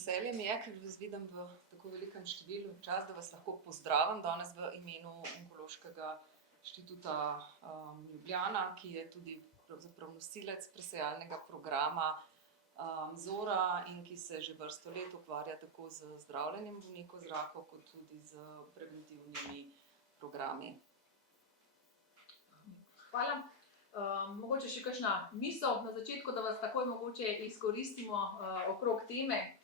veselje mi je, ker vas vidim v tako velikem številu, čas, da vas lahko pozdravim danes v imenu Onkološkega inštituta Ljubljana, ki je tudi pravzaprav nosilec presejalnega programa Zora in ki se že vrsto let ukvarja tako z zdravljenjem bolnikov z rakom, kot tudi z preventivnimi programi. Hvala. Mogoče še kakšna misel na začetku, da vas takoj mogoče izkoristimo okrog teme.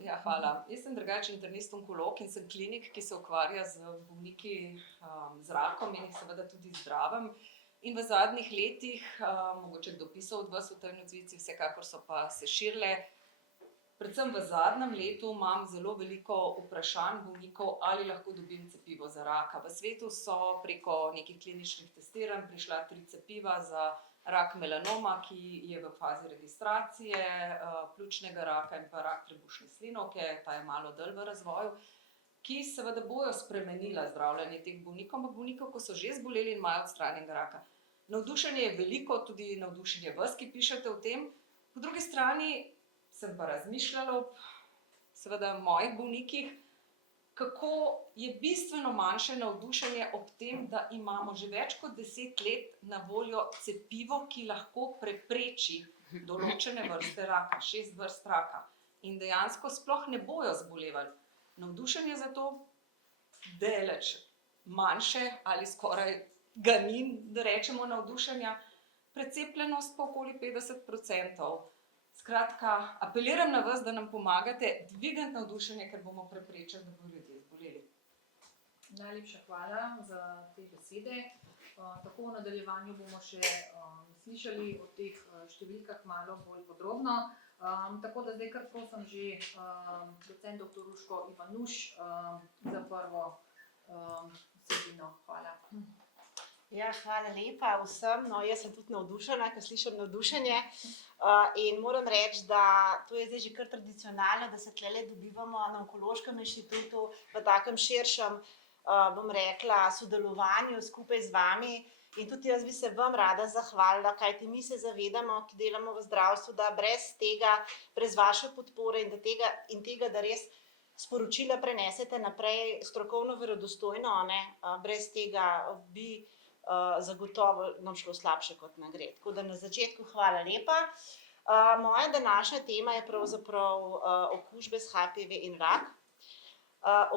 Ja, hvala. Jaz sem drugače internist onkolog in sem klinik, ki se ukvarja z bolniki z rakom in jih seveda tudi zdravim. In v zadnjih letih, mogoče kdo pisal od vas v tej novici, vsekakor so pa se širile. Predvsem v zadnjem letu imam zelo veliko vprašanj bolnikov, ali lahko dobim cepivo za raka. V svetu so preko nekih kliničnih testiranj prišla 3 cepiva za rak melanoma, ki je v fazi registracije, pljučnega raka in pa rak trebušne slinavke, ta je malo dalj v razvoju, ki seveda bojo spremenila zdravljenje teh bolnikov, ampak bolnikov, ko so že zboleli in imajo odstranjenega raka. Navdušenje je veliko, tudi navdušenje vas, ki pišete o tem. Po drugi strani sem pa razmišljala ob seveda mojih bolnikih, kako je bistveno manjše navdušenje ob tem, da imamo že več kot 10 let na voljo cepivo, ki lahko prepreči določene vrste raka, 6 vrst raka. In dejansko sploh ne bojo zbolevali. Navdušenje za to daleč manjše ali skoraj ga ni, da rečemo navdušenja, precepljenost pa okoli 50%. Skratka, apeliram na vas, da nam pomagate dvigniti navdušenje, ker bomo preprečili, da bodo ljudje zboleli. Najlepša hvala za te besede. Tako v nadaljevanju bomo še slišali o teh številkah malo bolj podrobno. Tako da zdaj kar prosim že docent dr. Urško Ivanuš za prvo vsebino. Hvala. Ja, hvala lepa vsem. No, jaz sem tudi navdušena, ker slišim navdušenje. In moram reči, da to je zdaj že kar tradicionalno, da se tlele dobivamo na Onkološkem inštitutu v takem širšem, bom rekla, sodelovanju skupaj z vami. In tudi jaz bi se vam rada zahvalila, kajti mi se zavedamo, ki delamo v zdravstvu, da brez tega, brez vaše podpore in tega, da res sporočila prenesete naprej strokovno verodostojno, brez tega bi zagotovo nam šlo slabše kot nam gre. Tako da na začetku hvala lepa. Moja današnja tema je pravzaprav okužbe s HPV in rak.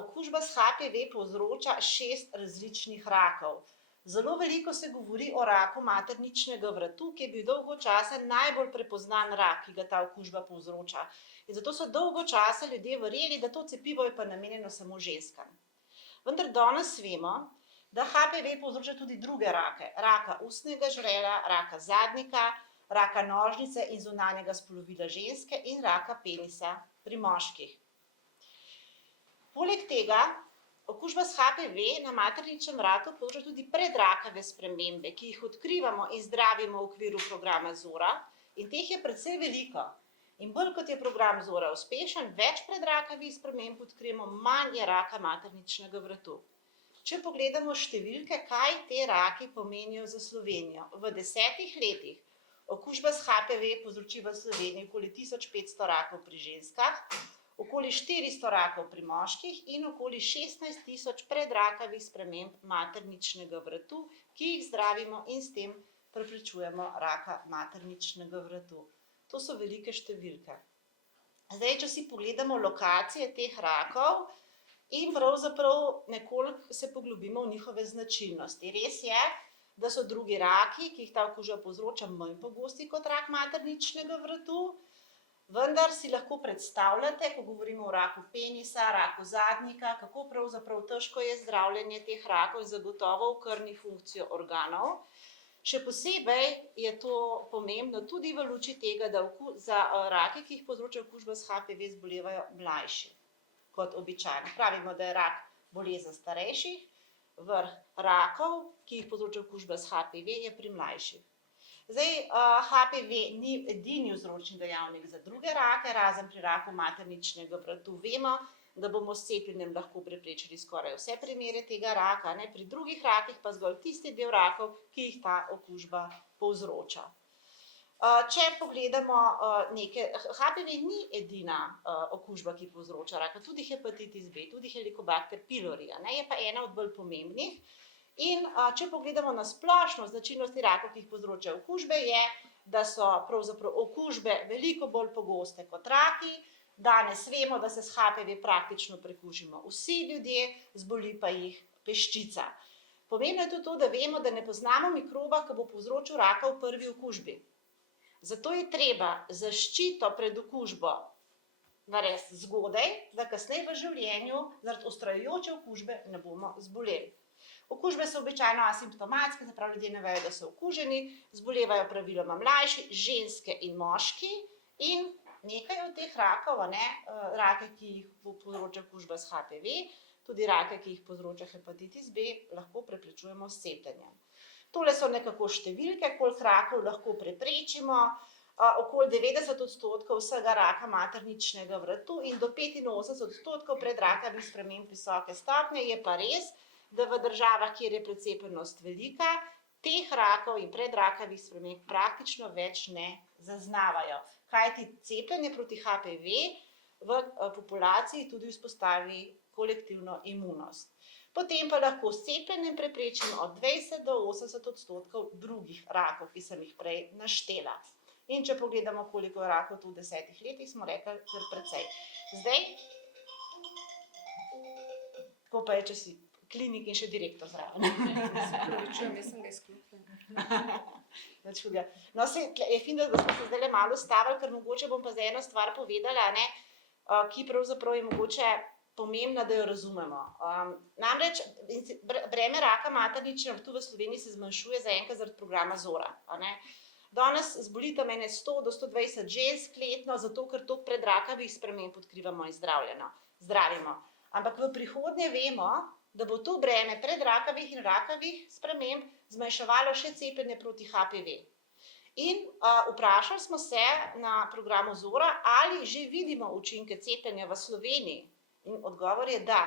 Okužba s HPV povzroča 6 različnih rakov. Zelo veliko se govori o raku materničnega vratu, ki je bil dolgo časa najbolj prepoznan rak, ki ga ta okužba povzroča. In zato so dolgo časa ljudje verjeli, da to cepivo je pa namenjeno samo ženskam. Vendar danes vemo, da HPV povzroča tudi druge rake. Raka ustnega žrela, raka zadnjika, raka nožnice in zunanjega spolovila ženske in raka penisa pri moških. Poleg tega okužba s HPV na materničnem vratu povzroča tudi predrakave spremembe, ki jih odkrivamo in zdravimo v okviru programa Zora, in teh je precej veliko. In bolj kot je program Zora uspešen, več predrakavih sprememb odkrijemo, manj je raka materničnega vratu. Če pogledamo številke, kaj te raki pomenijo za Slovenijo. V 10 letih okužba s HPV povzroči v Sloveniji okoli 1500 rakov pri ženskah, okoli 400 rakov pri moških in okoli 16 000 predrakavih sprememb materničnega vratu, ki jih zdravimo in s tem preprečujemo raka materničnega vratu. To so velike številke. Zdaj, če si pogledamo lokacije teh rakov in pravzaprav nekoliko se poglobimo v njihove značilnosti. Res je, da so drugi raki, ki jih ta okužba povzroča, manj pogosti kot rak materničnega vratu, vendar si lahko predstavljate, ko govorimo o raku penisa, raku zadnjika, kako pravzaprav težko je zdravljenje teh rakov in zagotovo okrni funkcijo organov. Še posebej je to pomembno tudi v luči tega, da za rake, ki jih povzroča okužba s HPV, zbolevajo mlajši kot običajno. Pravimo, da je rak bolezen starejših, vrh rakov, ki jih povzroča okužba s HPV, je pri mlajših. Zdaj, HPV ni edini vzročni dejavnik za druge rake, razen pri raku materničnega vratu. Vemo, da bomo s cepljenjem lahko preprečili skoraj vse primere tega raka, pri drugih rakih pa zgolj tisti del rakov, ki jih ta okužba povzroča. Če pogledamo HPV ni edina okužba, ki povzroča raka, tudi hepatitis B, tudi helikobakter pylori, je pa ena od bolj pomembnih. In če pogledamo na splošno značilnosti rakov, ki jih povzročajo okužbe, je, da so pravzaprav okužbe veliko bolj pogoste kot raki. Danes vemo, da se s HPV praktično prekužimo vsi ljudje, zboli pa jih peščica. Pomembno je tudi to, da vemo, da ne poznamo mikroba, ki bo povzročil raka v prvi okužbi. Zato je treba zaščito pred okužbo narediti zgodaj, da kasneje v življenju zaradi vztrajajoče okužbe ne bomo zboleli. Okužbe so običajno asimptomatske, se pravi, ljudje ne vejo, da so okuženi, zbolevajo praviloma mlajši, ženske in moški in nekaj od teh rakov, rake, ki jih povzroča okužba s HPV, tudi rake, ki jih povzroča hepatitis B, lahko preprečujemo s cepljenjem. Tole so nekako številke, koliko rakov lahko preprečimo. Okoli 90% vsega raka materničnega vratu in do 85% predrakavih sprememb visoke stopnje. Je pa res, da v državah, kjer je precepljenost velika, teh rakov in predrakavih sprememb praktično več ne zaznavajo. Kajti cepljenje proti HPV v populaciji tudi vzpostavi kolektivno imunost. Potem pa lahko s cepljenjem preprečimo od 20 do 80% drugih rakov, ki sem jih prej naštela. In če pogledamo, koliko je rakov tu v 10 letih, smo rekli kar precej. Zdaj, tako pa je, če si klinik in še direktor zraven. Jaz sem ga izklopila. No, je fin, da smo se zdaj malo ustavili, ker mogoče bom pa za eno stvar povedala, ki pravzaprav je mogoče pomembna, da jo razumemo. Namreč breme raka materničnega vrtu v Sloveniji se zmanjšuje zaenkrat zaradi programa Zora. Danes zboli tam 100 do 120 žensk letno, zato ker toliko predrakavih sprememb odkrivamo in zdravimo. Ampak v prihodnje vemo, da bo to breme predrakavih in rakavih sprememb zmanjševalo še cepljenje proti HPV. In vprašali smo se na programu Zora, ali že vidimo učinke cepljenja v Sloveniji. In odgovor je da.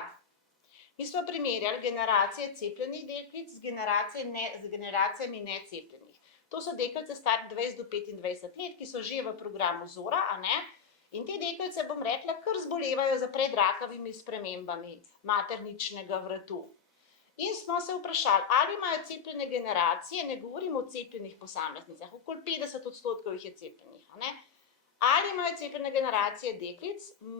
Mi smo primerjali generacije cepljenih deklic z generacijami necepljenih. To so deklice stare 20 do 25 let, ki so že v programu Zora, in te deklice, bom rekla, kar zbolevajo za predrakavimi spremembami materničnega vratu. In smo se vprašali, ali imajo cepljene generacije, ne govorimo o cepljenih posameznicah, okoli 50% jih je cepljenih, ali imajo cepljene generacije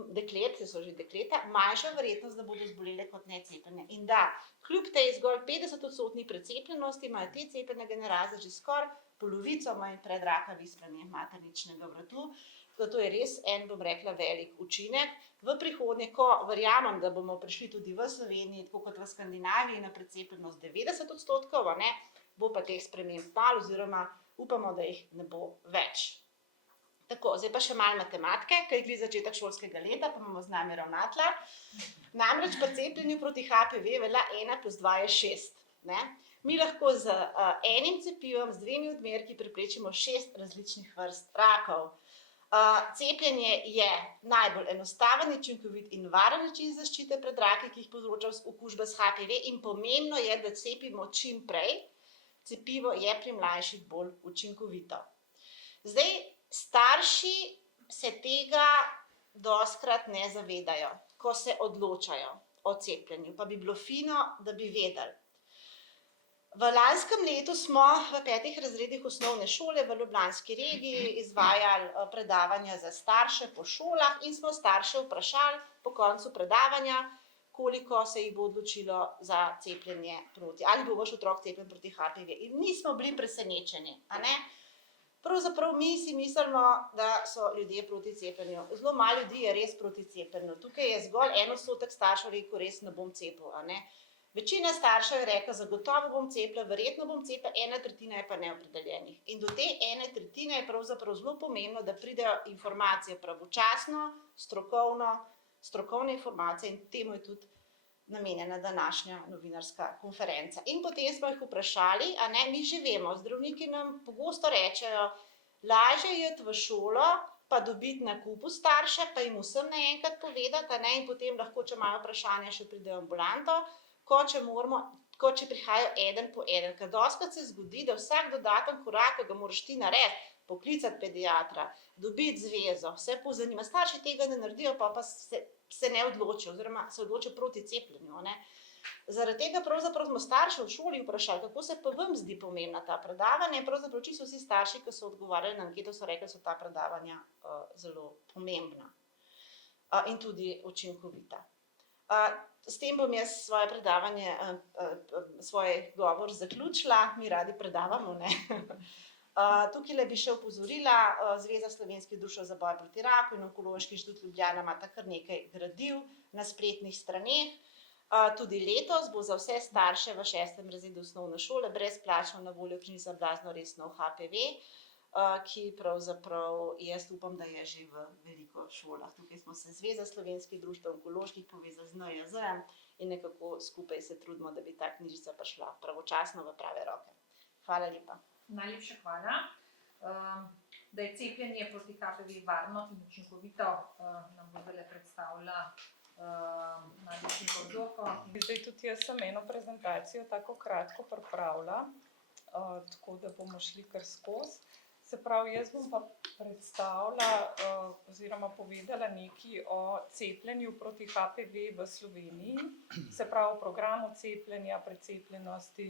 deklet, ki so že dekleta, manjša verjetnost, da bodo zbolele kot necepljene. In da, kljub tej zgolj 50% precepljenosti, imajo te cepljene generacije že skoraj polovico manj predrakavih sprememb materničnega vratu. To je res en, bom rekla, velik učinek. V prihodnje, ko verjamem, da bomo prišli tudi v Sloveniji, tako kot v Skandinaviji, na precepljenost 90%, bo pa teh sprememb malo, oziroma upamo, da jih ne bo več. Tako, zdaj pa še malo matematike, ker je glih začetek šolskega leta, pa imamo z nami ravnatelja. Namreč pri cepljenju proti HPV velja 1 + 2 je 6. Mi lahko z enim cepivom, z 2 odmerki preprečimo 6 različnih vrst rakov. Cepljenje je najbolj enostaven, učinkovit in varen način zaščite pred raki, ki jih povzroča okužba s HPV, in pomembno je, da cepimo čim prej. Cepivo je pri mlajših bolj učinkovito. Zdaj, starši se tega dostikrat ne zavedajo, ko se odločajo o cepljenju, pa bi bilo fino, da bi vedeli. V lanskem letu smo v 5 razredih osnovne šole v Ljubljanski regiji izvajali predavanja za starše po šolah in smo starše vprašali po koncu predavanja, koliko se jih bo odločilo za cepljenje proti, ali bo vaš otrok cepljen proti HPV. In nismo bili presenečeni, Pravzaprav mi si mislimo, da so ljudje proti cepljenju. Zelo malo ljudi je res proti cepljenju. Tukaj je zgolj 1% staršev rekel, res ne bom cepil. Večina staršev je rekla, zagotovo bom cepila, verjetno bom cepila, 1/3 je pa neopredeljenih. In do te 1/3 je pravzaprav zelo pomembno, da pridejo informacije pravočasno, strokovne informacije, in temu je tudi namenjena današnja novinarska konferenca. In potem smo jih vprašali, mi že vemo, zdravniki nam pogosto rečejo, lažje je iti v šolo, pa dobiti na kupu starše, pa jim vsem naenkrat povedati, in potem lahko, če imajo vprašanje, še pridejo v ambulanto, kot če prihajajo eden po eden. Ker dostikrat se zgodi, da vsak dodaten korak, ki ga moraš ti narediti, poklicati pediatra, dobiti zvezo, vse pozanima. Starši tega ne naredijo, pa se ne odločijo, oziroma se odločijo proti cepljenju. Ne. Zaradi tega pravzaprav smo starši v šoli vprašali, kako se pa vam zdi pomembna ta predavanja, in pravzaprav čisto vsi starši, ki so odgovarjali na anketo, so rekli, da so ta predavanja zelo pomembna in tudi učinkovita. S tem bom jaz svoje predavanje, svoj govor zaključila, mi radi predavamo, ne. Tukaj bi še opozorila, Zveza slovenskih društev za boj proti raku in Onkološki inštitut Ljubljana imata kar nekaj gradiv na spletnih straneh. Tudi letos bo za vse starše v 6. razredu osnovne šole brezplačno na voljo knjižica Blazno resno o HPV, ki pravzaprav jaz upam, da je že v veliko šolah. Tukaj smo se Zveza slovenskih društev onkoloških povezali z NIJZ-jem in nekako skupaj se trudimo, da bi ta knjižica prišla pravočasno v prave roke. Hvala lepa. Najlepša hvala. Da je cepljenje proti HPV varno in učinkovito, nam bo zdaj predstavila najlepši Gorjoko. Zdaj tudi jaz sem eno prezentacijo tako kratko pripravila, tako da bomo šli kar skozi. Se pravi, jaz bom pa predstavila oziroma povedala nekaj o cepljenju proti HPV v Sloveniji, se pravi o programu cepljenja, precepljenosti,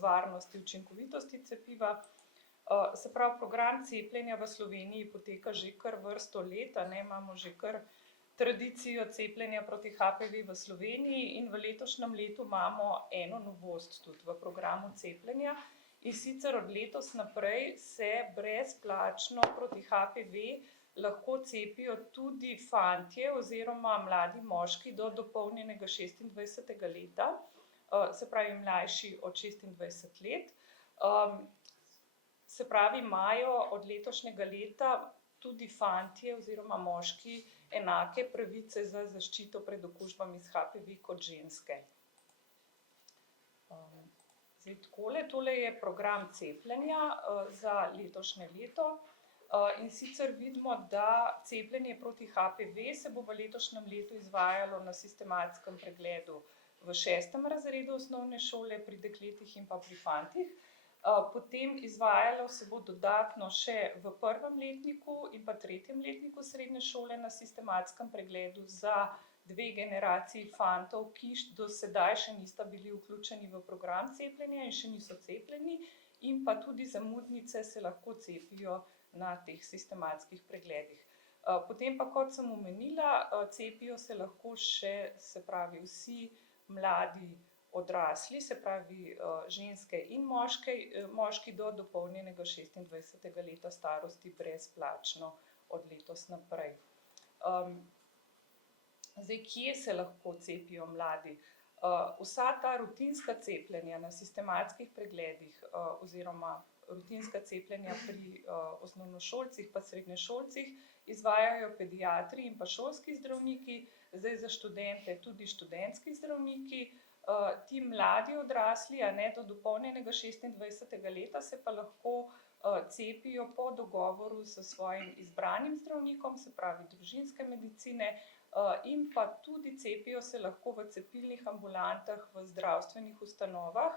varnosti, učinkovitosti cepiva. Se pravi, program cepljenja v Sloveniji poteka že kar vrsto let, imamo že kar tradicijo cepljenja proti HPV v Sloveniji in v letošnjem letu imamo eno novost tudi v programu cepljenja. In sicer od letos naprej se brezplačno proti HPV lahko cepijo tudi fantje oziroma mladi moški do dopolnjenega 26. leta, se pravi mlajši od 26 let. Se pravi, imajo od letošnjega leta tudi fantje oziroma moški enake pravice za zaščito pred okužbami s HPV kot ženske. Zdaj takole, tole je program cepljenja za letošnje leto in sicer vidimo, da cepljenje proti HPV se bo v letošnjem letu izvajalo na sistematskem pregledu v 6. razredu osnovne šole pri dekletih in pa pri fantih. Potem izvajalo se bo dodatno še v 1. letniku in pa 3. letniku srednje šole na sistematskem pregledu za 2 generaciji fantov, ki do sedaj še nista bili vključeni v program cepljenja in še niso cepljeni, in pa tudi zamudnice se lahko cepijo na teh sistematskih pregledih. Potem pa, kot sem omenila, cepijo se lahko še, se pravi, vsi mladi odrasli, se pravi ženske in moški do dopolnjenega 26. leta starosti brezplačno od letos naprej. Zdaj, kje se lahko cepijo mladi? Vsa ta rutinska cepljenja na sistematskih pregledih oziroma rutinska cepljenja pri osnovnošolcih pa srednješolcih izvajajo pediatri in pa šolski zdravniki, zdaj za študente tudi študentski zdravniki. Ti mladi odrasli, do dopolnjenega 26. leta se pa lahko cepijo po dogovoru s svojim izbranim zdravnikom, se pravi družinske medicine, in pa tudi cepijo se lahko v cepilnih ambulantah v zdravstvenih ustanovah,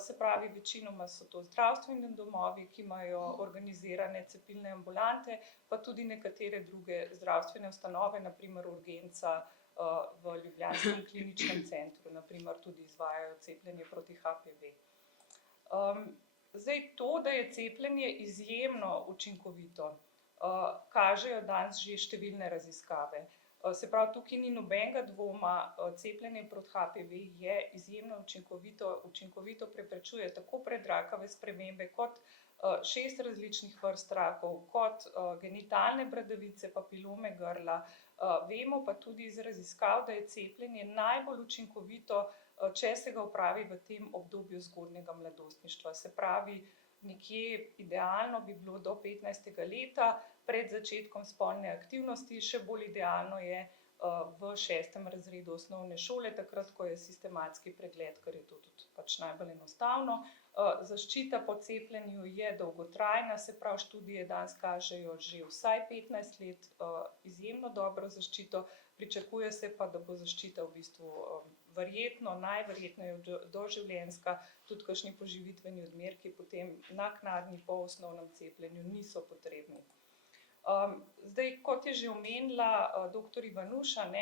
se pravi večinoma so to zdravstveni domovi, ki imajo organizirane cepilne ambulante, pa tudi nekatere druge zdravstvene ustanove, na primer urgenca v ljubljanskem kliničnem centru, na primer tudi izvajajo cepljenje proti HPV. Zdaj to, da je cepljenje izjemno učinkovito, kažejo danes že številne raziskave. Se pravi, tukaj ni nobenega dvoma, cepljenje proti HPV je izjemno učinkovito preprečuje tako predrakave spremembe kot 6 različnih vrst rakov, kot genitalne bradavice, papilome grla. Vemo pa tudi iz raziskav, da je cepljenje najbolj učinkovito, če se ga opravi v tem obdobju zgodnjega mladostništva. Se pravi, nekje idealno bi bilo do 15. leta, pred začetkom spolne aktivnosti, še bolj idealno je v 6. razredu osnovne šole, takrat, ko je sistematski pregled, ker je to tudi pač najbolj enostavno. Zaščita po cepljenju je dolgotrajna, se pravi, študije danes kažejo že vsaj 15 let izjemno dobro zaščito, pričakuje se pa, da bo zaščita v bistvu najverjetneje doživljenjska, tudi kakšni poživitveni odmerki potem naknadni po osnovnem cepljenju niso potrebni. Zdaj, kot je že omenila dr. Ivanuša,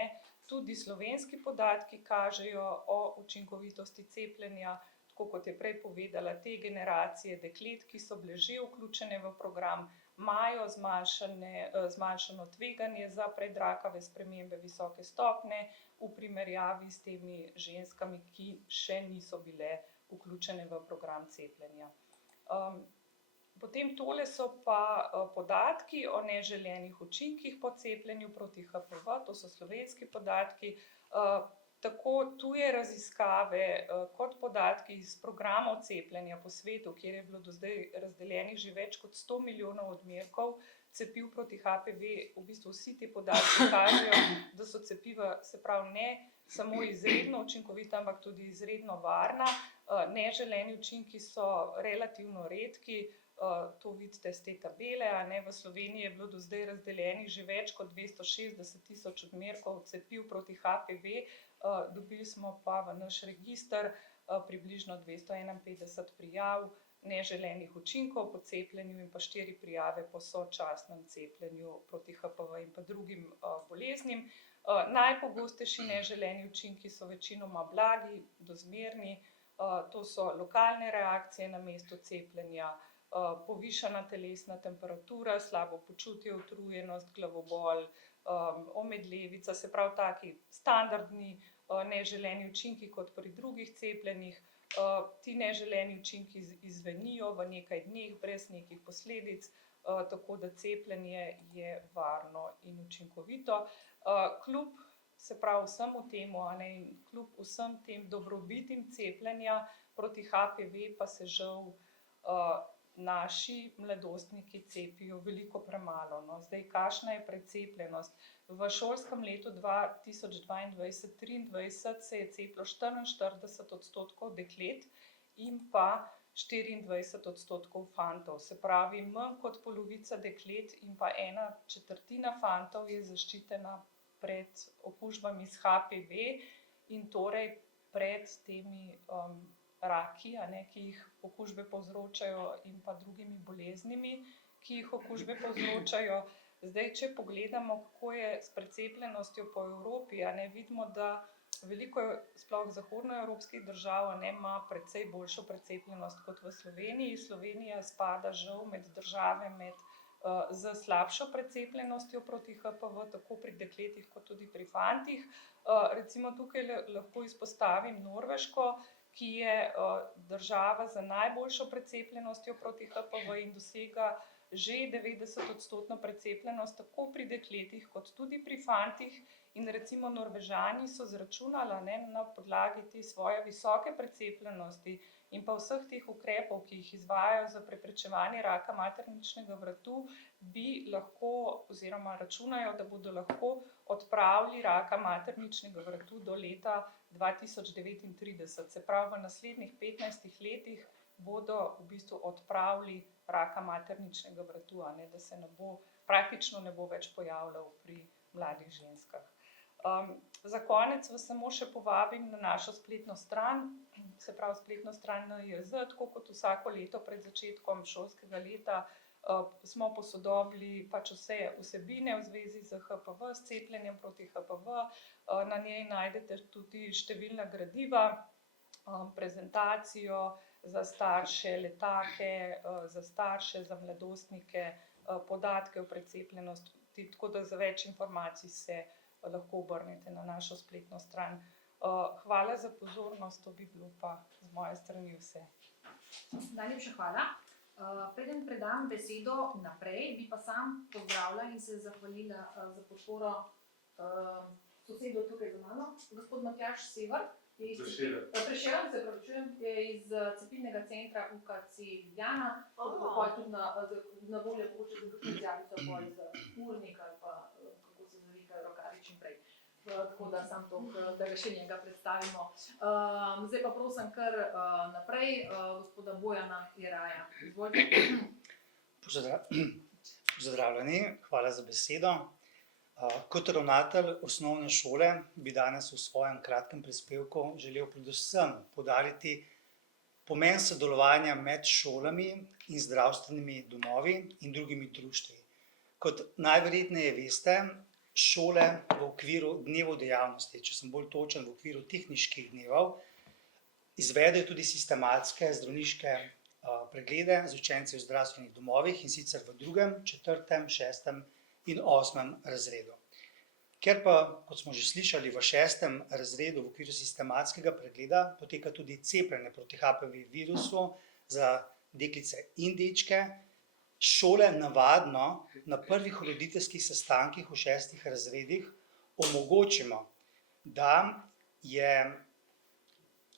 tudi slovenski podatki kažejo o učinkovitosti cepljenja, tako kot je prej povedala, te generacije deklet, ki so bile že vključene v program, imajo zmanjšano tveganje za predrakave spremembe visoke stopnje v primerjavi s temi ženskami, ki še niso bile vključene v program cepljenja. Potem tole so pa podatki o neželenih učinkih po cepljenju proti HPV, to so slovenski podatki. Tako tuje raziskave kot podatki iz programov cepljenja po svetu, kjer je bilo do zdaj razdeljenih že več kot 100 milijonov odmerkov cepiv proti HPV, v bistvu vsi ti podatki kažejo, da so cepiva, se pravi, ne samo izredno učinkovita, ampak tudi izredno varna. Neželeni učinki so relativno redki, to vidite s te tabele, v Sloveniji je bilo do zdaj razdeljenih že več kot 260 tisoč odmerkov cepiv proti HPV, dobili smo pa v naš register približno 251 prijav neželenih učinkov po cepljenju in pa 4 prijave po sočasnem cepljenju proti HPV in pa drugim boleznim. Najpogostejši neželeni učinki so večinoma blagi do zmerni, to so lokalne reakcije na mesto cepljenja, povišana telesna temperatura, slabo počutje, utrujenost, glavobol, omedlevica, se pravi taki standardni neželeni učinki kot pri drugih cepljenjih. Ti neželeni učinki izzvenijo v nekaj dneh brez nekih posledic, tako da cepljenje je varno in učinkovito. Kljub, se pravi, vsemu temu, kljub vsem tem dobrobitim cepljenja proti HPV pa se žal naši mladostniki cepijo veliko premalo. Zdaj, kakšna je precepljenost? V šolskem letu 2022/23 se je cepilo 44% deklet in pa 24% fantov. Se pravi, manj kot polovica deklet in pa 1/4 fantov je zaščitena pred okužbami s HPV in torej pred temi raki, ki jih okužbe povzročajo, in pa drugimi boleznimi, ki jih okužbe povzročajo. Zdaj, če pogledamo, kako je s precepljenostjo po Evropi, vidimo, da veliko sploh zahodnoevropskih držav ima precej boljšo precepljenost kot v Sloveniji. Slovenija spada žal med države z slabšo precepljenostjo proti HPV, tako pri dekletih kot tudi pri fantih. Recimo tukaj lahko izpostavim Norveško, ki je država z najboljšo precepljenostjo proti HPV in dosega že 90% precepljenost tako pri dekletih kot tudi pri fantih. In recimo Norvežani so izračunali na podlagi te svoje visoke precepljenosti in pa vseh teh ukrepov, ki jih izvajajo za preprečevanje raka materničnega vratu, bi lahko oziroma računajo, da bodo lahko odpravili raka materničnega vratu do leta 2039. Se pravi, v naslednjih 15 letih bodo v bistvu odpravili raka materničnega vratu, da se praktično ne bo več pojavljal pri mladih ženskah. Za konec vas samo še povabim na našo spletno stran, se pravi spletno stran NIJZ, tako kot vsako leto pred začetkom šolskega leta smo posodobili vse vsebine v zvezi z HPV, s cepljenjem proti HPV. Na njej najdete tudi številna gradiva, prezentacijo za starše, letake za starše, za mladostnike, podatke o precepljenosti, tako da za več informacij se lahko obrnete na našo spletno stran. Hvala za pozornost, to bi bilo pa z moje strani vse. Najlepša hvala. Preden predam besedo naprej, bi pa sam pozdravila in se zahvalila za podporo sosedu tukaj za mano, gospod Matjaž Sever, Prešeren, se pravičujem, je iz cepilnega centra UKC Ljubljana, tako je tudi na voljo mogoče za specialico za urnik ali pa kako se zavikajo rokavi čim prej. Tako da sam to, da ga še njega predstavimo. Zdaj pa prosim kar naprej gospoda Bojana Jeraja. Izvolite. Pozdravljeni, hvala za besedo. Kot ravnatelj osnovne šole bi danes v svojem kratkem prispevku želel predvsem poudariti pomen sodelovanja med šolami in zdravstvenimi domovi in drugimi društvi. Kot najverjetneje veste, šole v okviru dnevov dejavnosti, če sem bolj točen, v okviru tehniških dnevov, izvedejo tudi sistematske zdravniške preglede z učenci v zdravstvenih domovih, in sicer v 2., 4., 6. in 8. razredu. Ker pa, kot smo že slišali, v 6. razredu v okviru sistematskega pregleda poteka tudi cepljenje proti HPV virusu za deklice in dečke, šole navadno na prvih roditeljskih sestankih v 6. razredih omogočimo, da je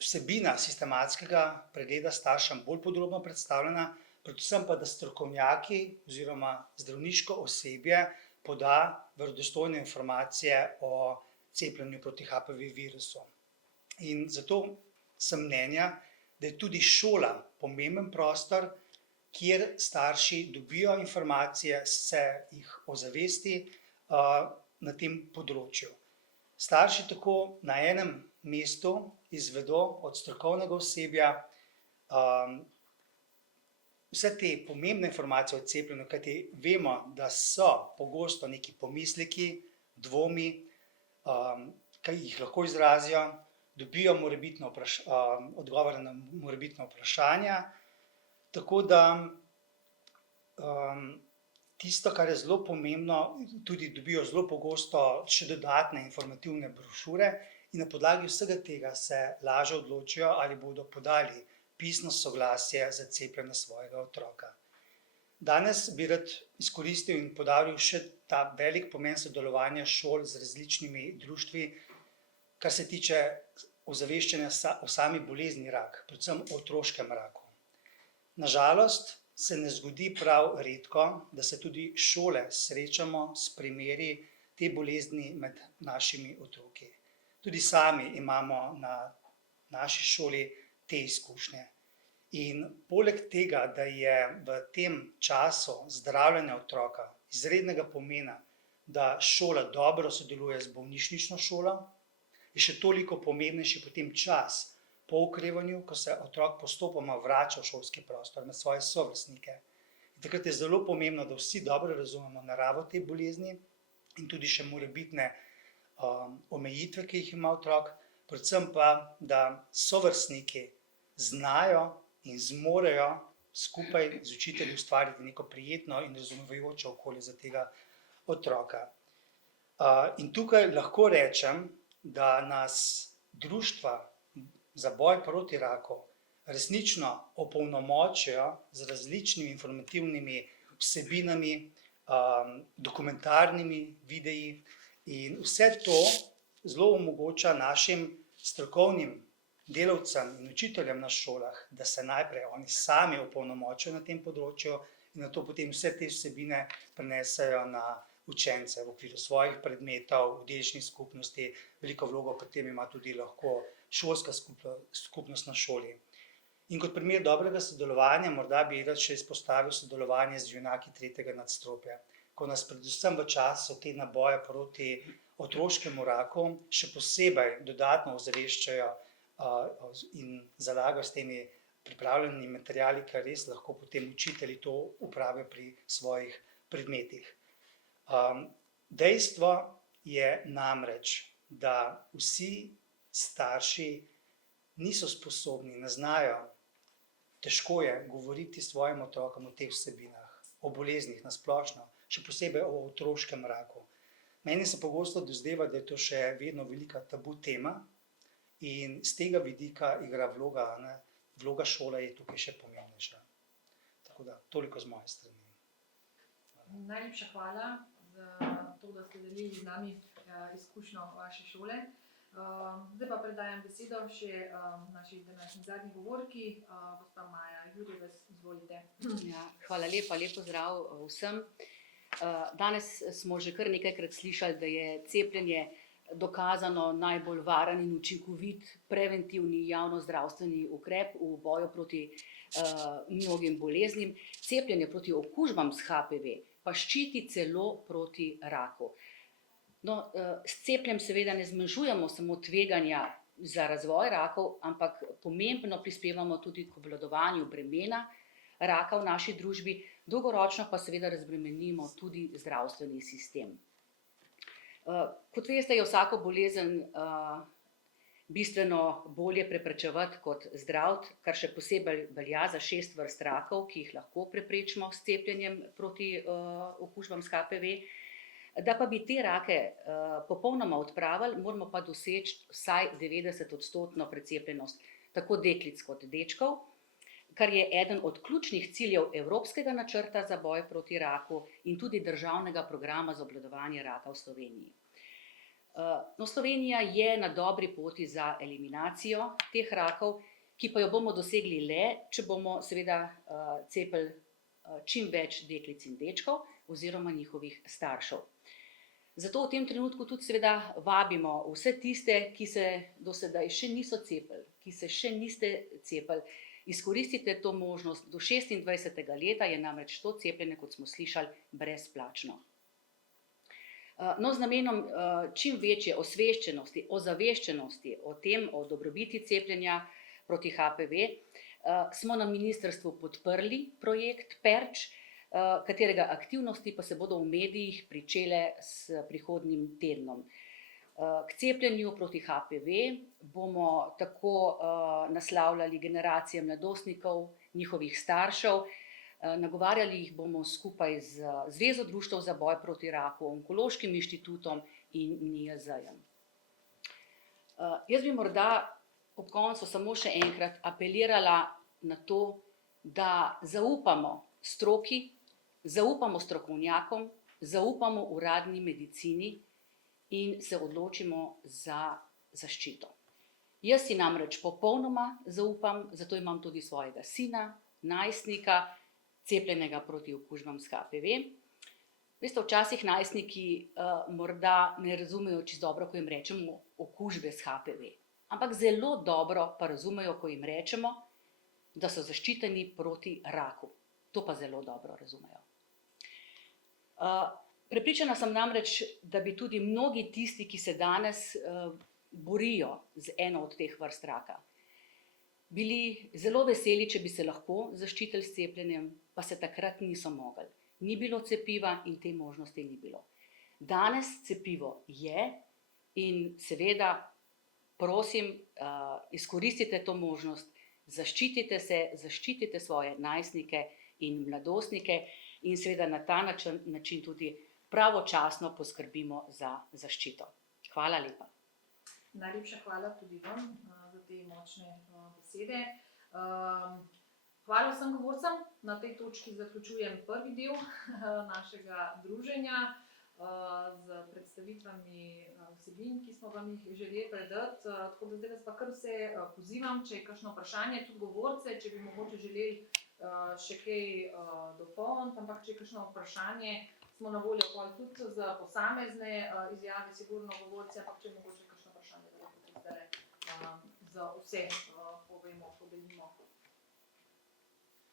vsebina sistematskega pregleda staršem bolj podrobno predstavljena, predvsem pa, da strokovnjaki oziroma zdravniško osebje poda verodostojne informacije o cepljenju proti HPV virusu. In zato sem mnenja, da je tudi šola pomemben prostor, kjer starši dobijo informacije, se jih ozavesti na tem področju. Starši tako na enem mestu izvedo od strokovnega osebja vse te pomembne informacije o cepljenju, kajti vemo, da so pogosto neki pomisleki, dvomi, ki jih lahko izrazijo, dobijo odgovore na morebitna vprašanja, tako da tisto, kar je zelo pomembno, tudi dobijo zelo pogosto še dodatne informativne brošure in na podlagi vsega tega se lažje odločijo, ali bodo podali pisno soglasje za cepljenje svojega otroka. Danes bi rad izkoristil in poudaril še ta velik pomen sodelovanja šol z različnimi društvi, kar se tiče ozaveščanja o sami bolezni rak, predvsem o otroškem raku. Na žalost se ne zgodi prav redko, da se tudi šole srečamo s primeri te bolezni med našimi otroki. Tudi sami imamo na naši šoli te izkušnje. In poleg tega, da je v tem času zdravljenja otroka izrednega pomena, da šola dobro sodeluje z bolnišnično šolo, je še toliko pomembnejši potem čas po okrevanju, ko se otrok postopoma vrača v šolski prostor med svoje sovrstnike. In takrat je zelo pomembno, da vsi dobro razumemo naravo te bolezni in tudi še morebitne omejitve, ki jih ima otrok, predvsem pa, da sovrstniki znajo in zmorejo skupaj z učitelji ustvariti neko prijetno in razumevajoče okolje za tega otroka. In tukaj lahko rečem, da nas društva za boj proti raku resnično opolnomočijo z različnimi informativnimi vsebinami, dokumentarnimi videi, in vse to zelo omogoča našim strokovnim delavcem in učiteljem na šolah, da se najprej oni sami opolnomočijo na tem področju in nato potem vse te vsebine prenesejo na učence v okviru svojih predmetov, udeležnih skupnosti. Veliko vlogo pri tem ima tudi lahko šolska skupnost na šoli. In kot primer dobrega sodelovanja morda bi rad še izpostavil sodelovanje z junaki 3. nadstropja, ko nas predvsem v času tedna boja proti otroškemu raku še posebej dodatno ozaveščajo in zalagajo s temi pripravljenimi materiali, ker res lahko potem učitelji to uporabijo pri svojih predmetih. Dejstvo je namreč, da vsi starši niso sposobni, ne znajo, težko je govoriti svojim otrokom o teh vsebinah, o boleznih na splošno, še posebej o otroškem raku. Meni se pogosto dozdeva, da je to še vedno velika tabu tema in z tega vidika igra vloga šole je tukaj še pomembnejša. Tako da, toliko z moje strani. Najlepša hvala za to, da ste delili z nami izkušnjo vaše šole. Zdaj pa predajam besedo še naši današnji zadnji govorki, gospa Maja Jurjevec, izvolite. Ja, hvala lepa, lep pozdrav vsem. Danes smo že kar nekajkrat slišali, da je cepljenje dokazano najbolj varen in učinkovit preventivni javnozdravstveni ukrep v boju proti mnogim boleznim. Cepljenje proti okužbam s HPV pa ščiti celo proti raku. No, s cepljenjem seveda ne zmanjšujemo samo tveganja za razvoj rakov, ampak pomembno prispevamo tudi k obvladovanju bremena raka v naši družbi, dolgoročno pa seveda razbremenimo tudi zdravstveni sistem. Kot veste, je vsako bolezen bistveno bolje preprečevati kot zdraviti, kar še posebej velja za 6 vrst rakov, ki jih lahko preprečimo s cepljenjem proti okužbam s HPV. Da pa bi te rake popolnoma odpravili, moramo pa doseči vsaj 90% precepljenost tako deklic kot dečkov, kar je eden od ključnih ciljev Evropskega načrta za boj proti raku in tudi državnega programa za obvladovanje raka v Sloveniji. No, Slovenija je na dobri poti za eliminacijo teh rakov, ki pa jo bomo dosegli le, če bomo seveda cepili čim več deklic in dečkov oziroma njihovih staršev. Zato v tem trenutku tudi seveda vabimo vse tiste, ki se do sedaj še niso cepili, ki se še niste cepili, izkoristite to možnost, do 26. leta je namreč to cepljenje, kot smo slišali, brezplačno. No, z namenom čim večje osveščenosti, ozaveščenosti o tem, o dobrobiti cepljenja proti HPV, smo na ministrstvu podprli projekt Perč, katerega aktivnosti pa se bodo v medijih pričele s prihodnjim tednom. K cepljenju proti HPV bomo tako naslavljali generacije mladostnikov, njihovih staršev, nagovarjali jih bomo skupaj z Zvezo društev za boj proti raku, Onkološkim inštitutom in NIJZ-jem. Jaz bi morda ob koncu samo še enkrat apelirala na to, da zaupamo stroki, zaupamo strokovnjakom, zaupamo uradni medicini in se odločimo za zaščito. Jaz si namreč popolnoma zaupam, zato imam tudi svojega sina, najstnika, cepljenega proti okužbam s HPV. Veste, včasih najstniki morda ne razumejo čisto dobro, ko jim rečemo okužbe s HPV, ampak zelo dobro pa razumejo, ko jim rečemo, da so zaščiteni proti raku. To pa zelo dobro razumejo. Prepričana sem namreč, da bi tudi mnogi tisti, ki se danes borijo z eno od teh vrst raka, bili zelo veseli, če bi se lahko zaščitili s cepljenjem, pa se takrat niso mogli. Ni bilo cepiva in te možnosti ni bilo. Danes cepivo je in seveda prosim, izkoristite to možnost, zaščitite se, zaščitite svoje najstnike in mladostnike in seveda na ta način tudi pravočasno poskrbimo za zaščito. Hvala lepa. Najlepša hvala tudi vam za te močne besede. Hvala vsem govorcem. Na tej točki zaključujem prvi del našega druženja z predstavitvami vsebin, ki smo vam jih želeli predati. Tako da zdaj vas pa kar vse pozivam, če je kakšno vprašanje, tudi govorce, če bi mogoče želeli še kaj dopolniti, ampak če je kakšno vprašanje, smo na voljo tudi za posamezne izjave, sigurno govorci, ampak če je mogoče kakšno vprašanje, da lahko zdaj za vse